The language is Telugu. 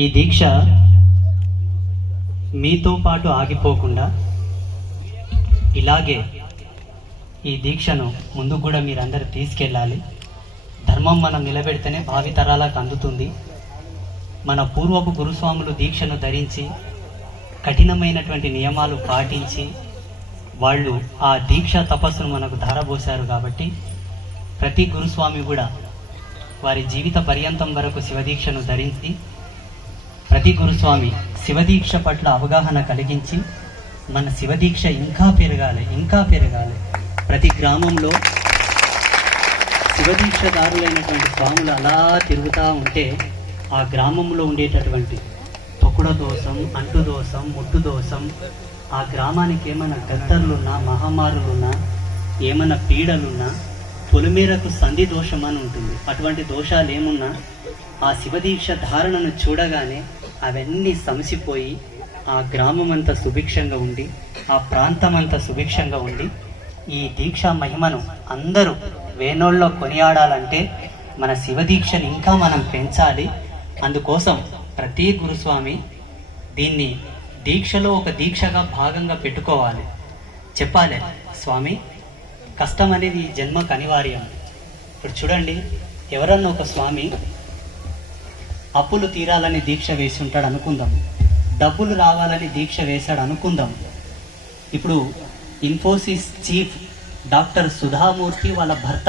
ఈ దీక్ష మీతో పాటు ఆగిపోకుండా ఇలాగే ఈ దీక్షను ముందుకు కూడా మీరందరూ తీసుకెళ్ళాలి. ధర్మం మనం నిలబెడితేనే భావితరాలకు అందుతుంది. మన పూర్వపు గురుస్వాములు దీక్షను ధరించి కఠినమైనటువంటి నియమాలు పాటించి వాళ్ళు ఆ దీక్ష తపస్సును మనకు ధారపోశారు. కాబట్టి ప్రతి గురుస్వామి కూడా వారి జీవిత పర్యంతం వరకు శివదీక్షను ధరించి ప్రతి గురుస్వామి శివదీక్ష పట్ల అవగాహన కలిగించి మన శివదీక్ష ఇంకా పెరగాలి. ప్రతి గ్రామంలో శివదీక్షదారులైనటువంటి స్వాములు అలా తిరుగుతూ ఉంటే ఆ గ్రామంలో ఉండేటటువంటి తొక్కుడ దోషం, అంటు దోషం, ముట్టు దోషం, ఆ గ్రామానికి ఏమైనా గద్దర్లున్నా, మహమ్మారులున్నా, ఏమైనా పీడలున్నా పొలిమేరకు సంధి దోషం అని ఉంటుంది. అటువంటి దోషాలు ఏమున్నా ఆ శివదీక్ష ధారణను చూడగానే అవన్నీ సమసిపోయి ఆ గ్రామం అంతా సుభిక్షంగా ఉండి, ఆ ప్రాంతం అంతా సుభిక్షంగా ఉండి, ఈ దీక్షా మహిమను అందరూ వేణోళ్ళలో కొనియాడాలంటే మన శివదీక్షను ఇంకా మనం పెంచాలి. అందుకోసం ప్రతి గురుస్వామి దీన్ని దీక్షలో ఒక దీక్షగా భాగంగా పెట్టుకోవాలి. చెప్పాలి, స్వామి కష్టం అనేది ఈ జన్మకు అనివార్యం. ఇప్పుడు చూడండి, ఎవరన్నా ఒక స్వామి అప్పులు తీరాలని దీక్ష వేసి ఉంటాడు అనుకుందాం, డబ్బులు రావాలని దీక్ష వేశాడు అనుకుందాం. ఇప్పుడు ఇన్ఫోసిస్ చీఫ్ డాక్టర్ సుధామూర్తి వాళ్ళ భర్త